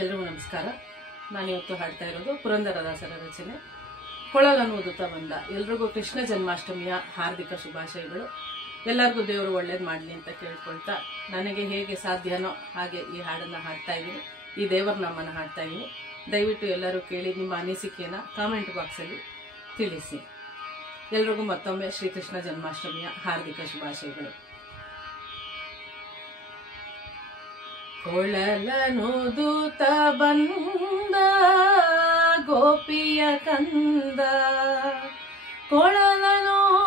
ಎಲ್ರಿಗೂ ನಮಸ್ಕಾರ. ನಾನಿವತ್ತು ಹಾಡ್ತಾ ಇರೋದು ಪುರಂದರದಾಸರ ರಚನೆ ಕೊಳಲನ್ನುವುದುತ್ತಾ ಬಂದ. ಎಲ್ರಿಗೂ ಕೃಷ್ಣ ಜನ್ಮಾಷ್ಟಮಿಯ ಹಾರ್ದಿಕ ಶುಭಾಶಯಗಳು. ಎಲ್ಲರಿಗೂ ದೇವರು ಒಳ್ಳೇದು ಮಾಡಲಿ ಅಂತ ಕೇಳ್ಕೊಳ್ತಾ, ನನಗೆ ಹೇಗೆ ಸಾಧ್ಯನೋ ಹಾಗೆ ಈ ಹಾಡನ್ನು ಹಾಡ್ತಾ ಇದ್ದೀನಿ. ಈ ದೇವರ ನಾಮನ ಹಾಡ್ತಾ ಇದ್ದೀನಿ. ದಯವಿಟ್ಟು ಎಲ್ಲರೂ ಕೇಳಿ ನಿಮ್ಮ ಅನಿಸಿಕೆಯನ್ನು ಕಾಮೆಂಟ್ ಬಾಕ್ಸಲ್ಲಿ ತಿಳಿಸಿ. ಎಲ್ರಿಗೂ ಮತ್ತೊಮ್ಮೆ ಶ್ರೀಕೃಷ್ಣ ಜನ್ಮಾಷ್ಟಮಿಯ ಹಾರ್ದಿಕ ಶುಭಾಶಯಗಳು. ಕೊಳಲನುದುತ ಬಂದ ಗೋಪಿಯ ಕಂದ, ಕೊಳಲನೋದುವುದು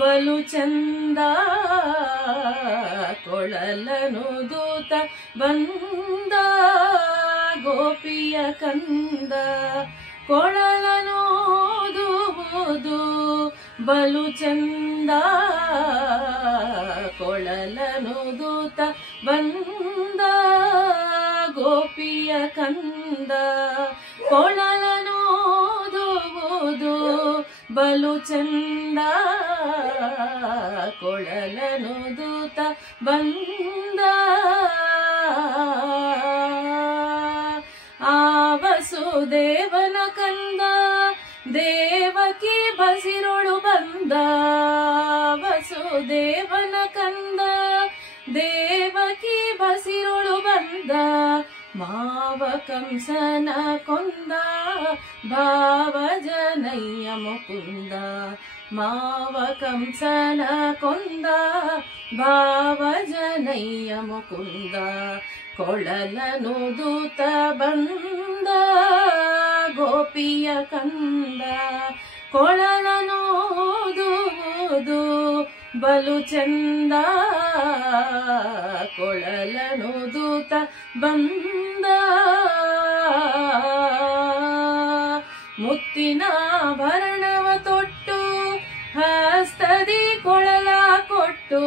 ಬಲು ಚಂದ. ಕೊಳಲನುದುತ ಬಂದ ಗೋಪಿಯ ಕಂದ, ಕೊಳಲನೋದುವುದು ಬಲು ಚಂದ. ಕೊಳಲನುದುತ ಬಂದ ಗೋಪಿಯ ಕಂದ, ಕೊಳಲನೋದುವುದು ಬಲು ಚಂದ. ಕೊಳಲನುದುತ ಬಂದ ಆ ವಸುದೇವನ ಕಂದ, ದೇವಕಿ ಬಸಿರೊಳು ಬಂದ. ವಸುದೇವನ ಕಂದ, ದೇವಕಿ ಬಸಿರೊಳು ಬಂದ. ಮಾವ ಕಂಸನ ಕೊಂದ, ಭಾವಜನಯ್ಯ ಮುಕುಂದ. ಮಾವ ಕಂಸನ ಕೊಂದ, ಭಾವಜನಯ್ಯ ಮುಕುಂದ. ಕೊಳಲನುದುತ ಬಂದ ಗೋಪಿಯ ಕಂದ, ಕೊಳಲನೋದುವುದು ಬಲು ಚಂದ. ಕೊಳಲನುದುತ ಬಂದ ಮುತ್ತಿನಾಭರಣವ ತೊಟ್ಟು, ಹಸ್ತದಿ ಕೊಳಲ ಕೊಟ್ಟು.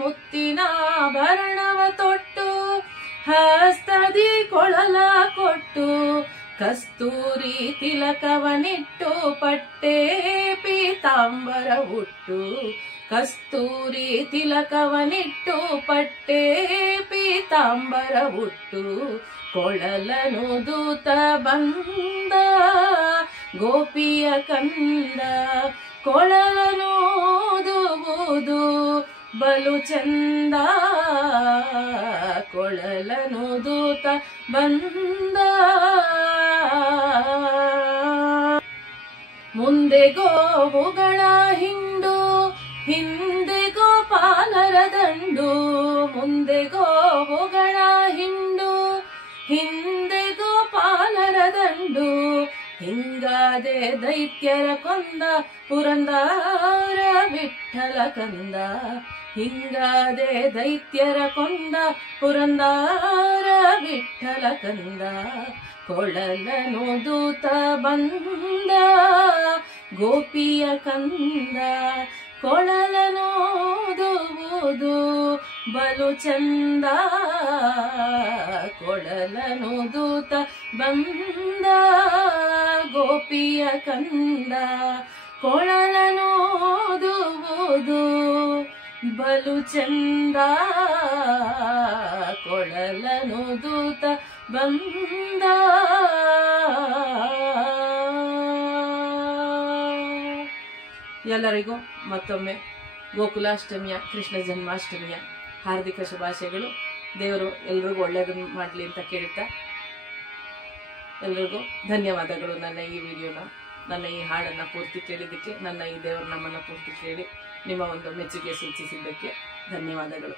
ಮುತ್ತಿನಾಭರಣವ ತೊಟ್ಟು, ಹಸ್ತದಿ ಕೊಳಲ ಕೊಟ್ಟು. ಕಸ್ತೂರಿ ತಿಲಕವನಿಟ್ಟು, ಪಟ್ಟೆ ಪೀತಾಂಬರ ಉಟ್ಟು. ಕಸ್ತೂರಿ ತಿಲಕವನಿಟ್ಟು, ಪಟ್ಟೆ ಪೀತಾಂಬರ ಉಟ್ಟು. ಕೊಳಲನುದುತ ಬಂದ ಗೋಪಿಯ ಕಂದ, ಕೊಳಲನೋದುವುದು ಬಲು ಚಂದ. ಕೊಳಲನುದುತ ಬಂದ ಮುಂದೆ ಗೋವುಗಳ ಹಿಂಡು, ಹಿಂದೆ ಗೋಪಾಲರ ದಂಡು. ಮುಂದೆ ಗೋವುಗಳ ಹಿಂಡು, ಹಿಂದೆ ಗೋಪಾಲರ ದಂಡು. ಹಿಂಗಾದೆ ದೈತ್ಯರ ಕೊಂದ, ಪುರಂದರ ವಿಠ್ಠಲ ಕಂದ. ಹಿಂಗಾದೆ ದೈತ್ಯರ ಕೊಂದ, ಪುರಂದರ ವಿಠ್ಠಲ ಕಂದ. ಕೊಳಲನುದುತ ಬಂದ ಗೋಪಿಯ ಕಂದ, ಕೊಳಲನೋದುವುದು ಬಲು ಚಂದ. ಕೊಳಲನುದುತ ಬಂದ ಗೋಪಿಯ ಕಂದ, ಕೊಳಲನೋದುವುದು ಬಲು ಚಂದ. ಕೊಳಲನುದುತ ಬಂದ. ಎಲ್ಲರಿಗೂ ಮತ್ತೊಮ್ಮೆ ಗೋಕುಲಾಷ್ಟಮಿಯ ಕೃಷ್ಣ ಜನ್ಮಾಷ್ಟಮಿಯ ಹಾರ್ದಿಕ ಶುಭಾಶಯಗಳು. ದೇವರು ಎಲ್ರಿಗೂ ಒಳ್ಳೆಯದನ್ನು ಮಾಡಲಿ ಅಂತ ಕೇಳ್ತಾ, ಎಲ್ರಿಗೂ ಧನ್ಯವಾದಗಳು. ನನ್ನ ಈ ವಿಡಿಯೋನ, ನನ್ನ ಈ ಹಾಡನ್ನು ಪೂರ್ತಿ ಕೇಳಿದ್ದಕ್ಕೆ, ನನ್ನ ಈ ದೇವರ ನಮ್ಮನ್ನು ಪೂರ್ತಿ ಕೇಳಿ ನಿಮ್ಮ ಒಂದು ಮೆಚ್ಚುಗೆ ಸೂಚಿಸಿದ್ದಕ್ಕೆ ಧನ್ಯವಾದಗಳು.